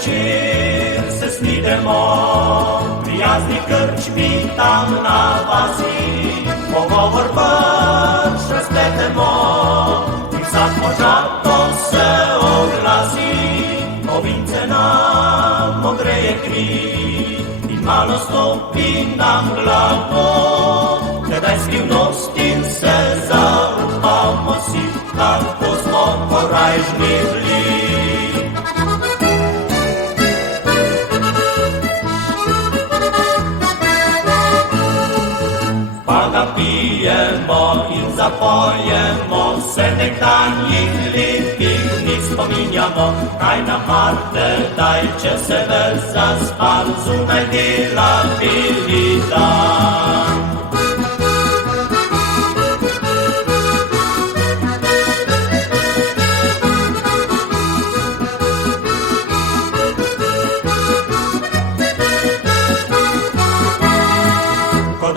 večer se snidemo, prijazni krčmi tam na vasi, pogovor pač razpletemo, in vsak možato se oglasi, ovince nam ogreje kri, in malo stopi nam glavo, tedaj skrivnosti se zaupamo si, kako smo korajžni bili. Pa ga pijemo in zapojemo, se nekdanjih lepih dni spominjamo, kaj nam Marte daj, če se ves zaspal, zunaj dela beli dan.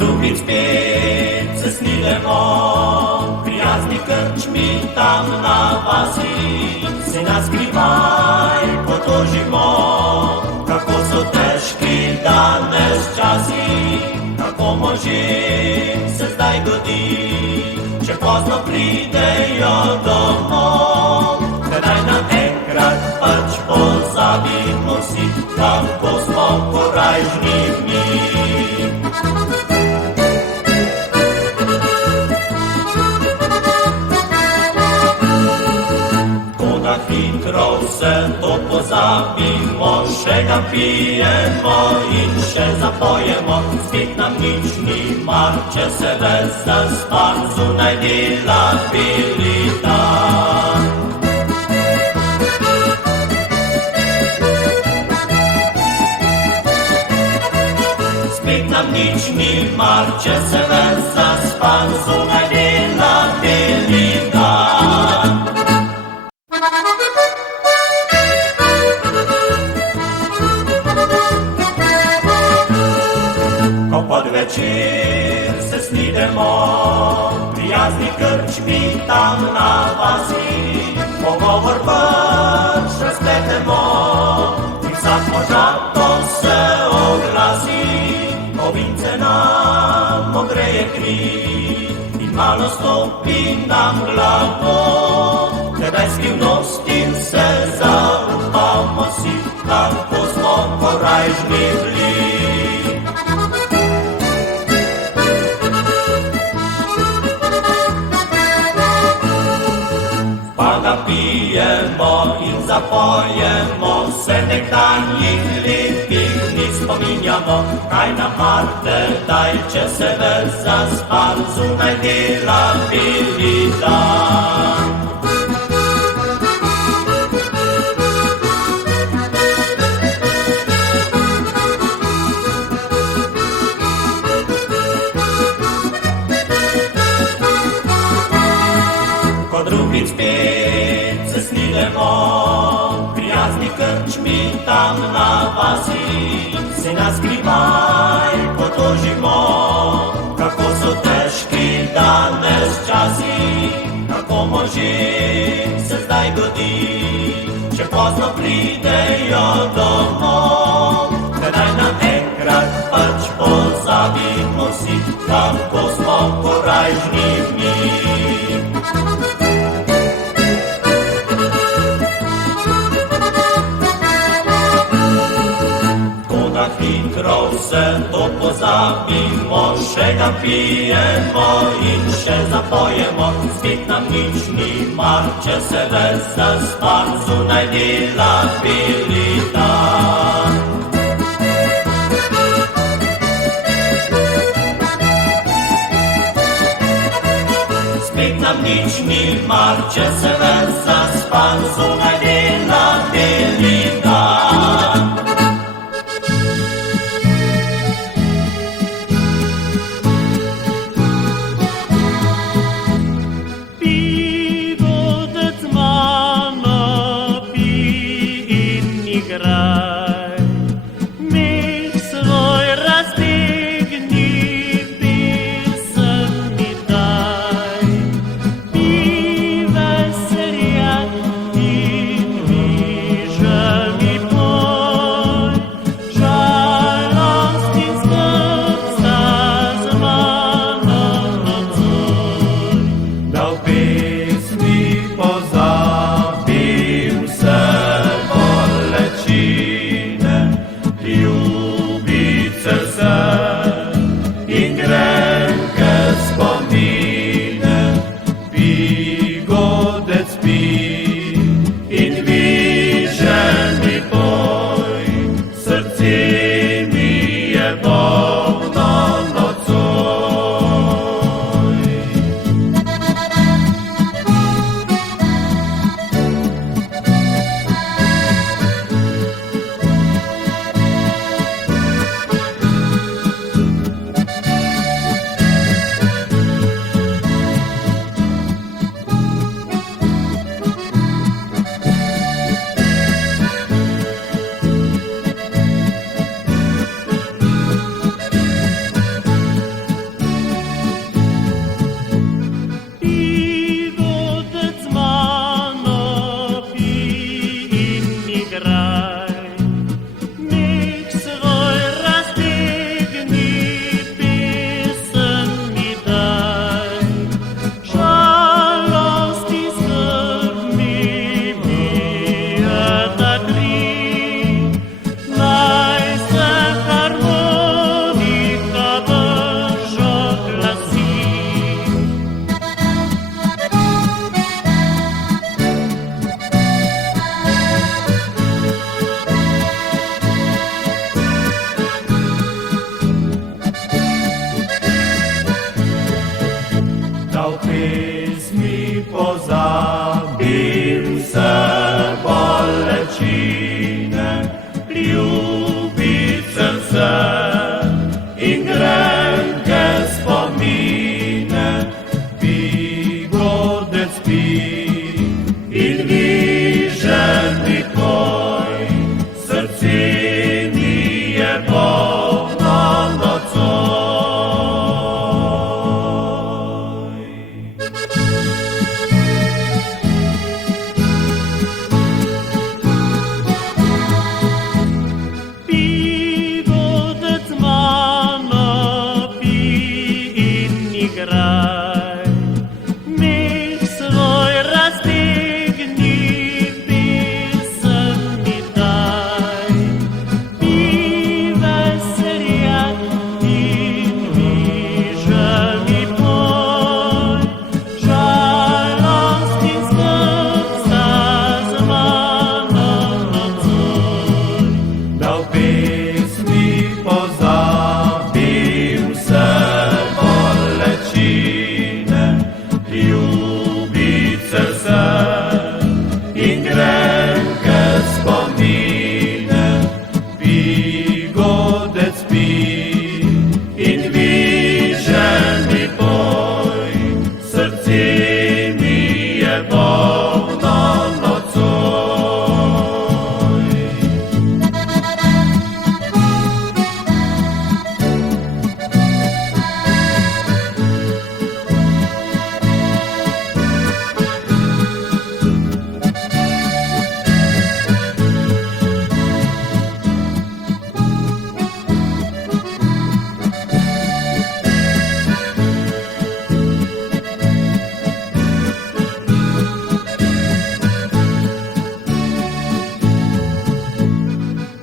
Drugič spet se snidemo, prijazni krčmi tam na vasi, se nas skrivaj potožimo, kako so težki danes časi, kako možem se zdaj godi, če pozno pridejo domov, tedaj naenkrat pač pozabimo si, kako smo korajžni mi. Hitro vse to pozabimo, še ga pijemo in še zapojemo, spet nam nič ni mar, če se ves zaspan, zunaj dela beli dan. Spet nam nič ni mar, če se ves zaspan, zunaj dela beli dan. Ko pod večer se snidemo, prijazni krčmi tam na vasi, pogovor pač razpletemo, in vsak možato se oglasi, ovince nam ogreje kri, in malo stopi nam glavo, tedaj skrivnosti se zaupamo si, kako smo korajžni bili. Pa ga pijemo in zapojemo, se nekdanjih lepih dni spominjamo, kaj nam Marte daj, če se ves zaspal, zunaj dela beli dan. Ko drugič spet se snidemo, prijazni krčmi tam na vasi, se nas skrivaj potožimo, kako so težki danes časi, kako možem se zdaj godi, če pozno pridejo domov, tedaj naenkrat pač pozabimo si, kako smo korajžni mi. Hitro vse to pozabimo, še ga pijemo in še zapojemo, spet nam nič ni mar, če se ves zaspan, zunaj dela beli dan. Spet nam nič ni mar, če se ves zaspan, zunaj dela beli dan. Veselja pismi pozabim se bolečine, ljubit srce in grenke spomine, Bigodec pi in vižen mi poj, srci mi je polno nocoj. Bigodec mano pi in igraj, mich svoj razdigni, pisem mi daj. Bi veselja in viželji poj, žalost in skrb z mano nocoj. Da v pesmi pozabim vse bolečine, ljubit srce in grenke spomine, Bigodec pi in vižen mi poj, srci mi je polno nocoj.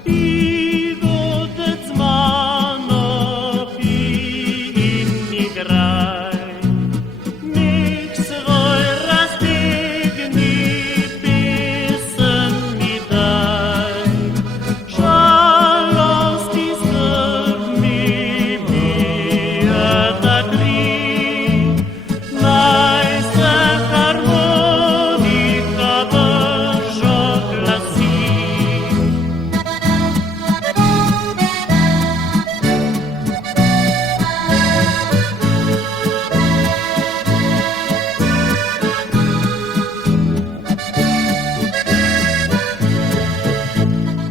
Bigodec mano pi in igraj, mich svoj razdigni, pisem mi daj. Žalost in skrb mi bijeta kri, naj se harmonika brzo glasi.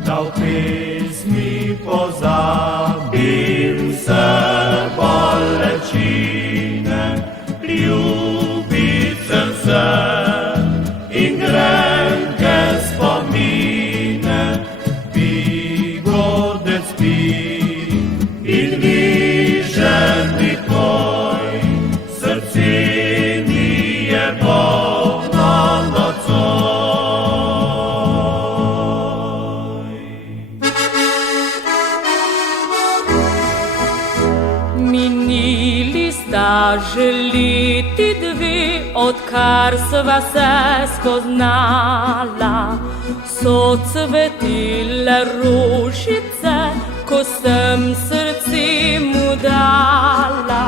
Da v pesmi pozabim vse bolečine, ljubit srce in grenke spomine, Bigodec pi in vižen mi poj, srci mi je polno nocoj. Minili sta že leti dve, odkar sva se spoznala. So cvetile rožice, ko sem srce mu dala.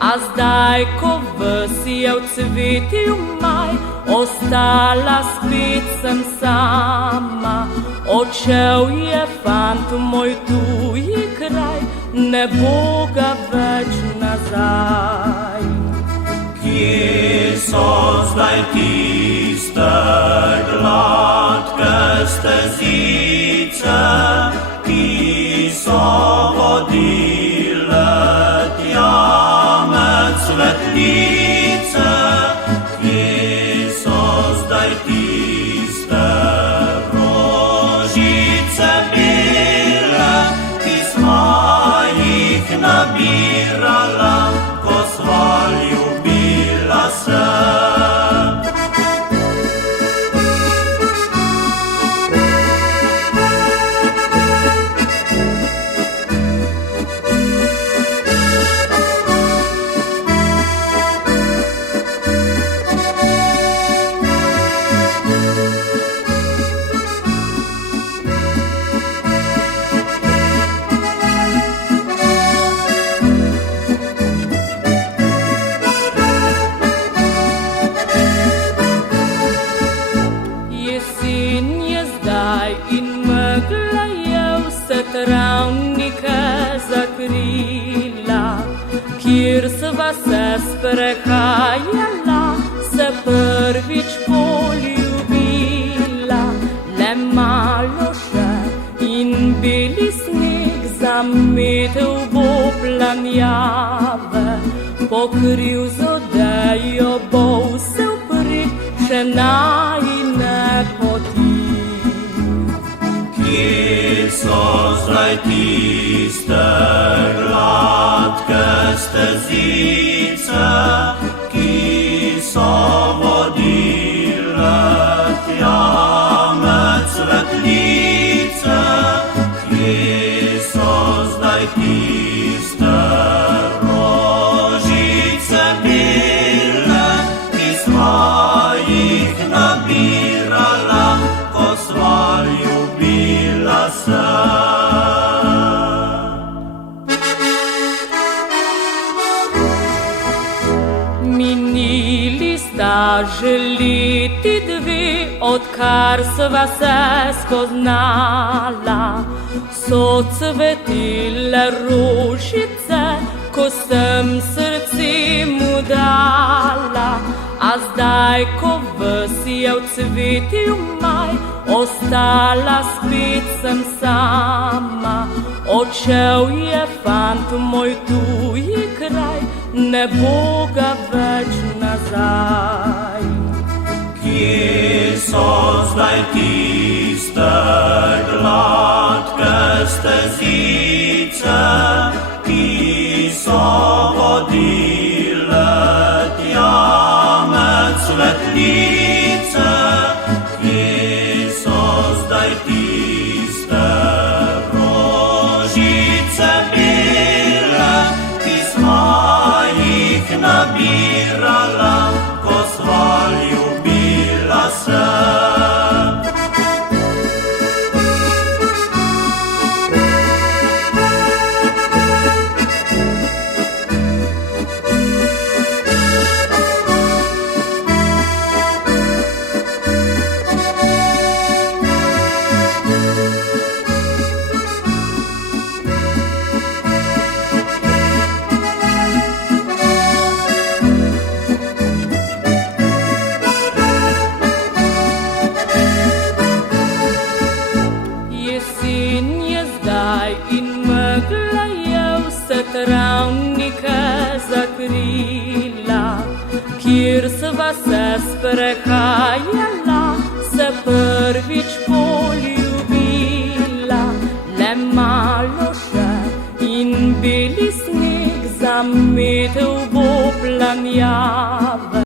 A zdaj, ko ves je v cvetju maj, ostala spet sem sama. Odšel je fant v moj tuji kraj, ne bo ga več nazaj. Kje so zdaj tiste gladke stezice, ki so vodile tja med svetlice? Kje so zdaj tiste rožice bile, ki smo jih nabirala, ko sva ljubila se? sprehajala, se prvič poljubila, le malo še in beli sneg zametel bo planjave, pokril z odejo bo vse vprit še najine poti. Kje so zdaj tiste gladke stezice, ki so vodile tja med svetlice? Kje so zdaj tiste rožice bile, ki sva jih nabirala, ko sva ljubila se? Minili sta že leti dve, odkar sva se spoznala, so cvetile rožice, ko sem srce mu dala, a zdaj, ko ves je vcvetil maj, ostala spet sem sama. Odšel je fant moj tuji kraj, ne bo ga več nazaj. Kje so zdaj tiste gladke stezice, ki so vodile tja med svetlice? Kje so zdaj tiste rožice bile, ki sva jih nabirala, ko sva ljubila se? In megla je vse travnike zakrila, kjer sva se sprehajala, se prvič poljubila, le malo še in beli sneg zametel bo planjave.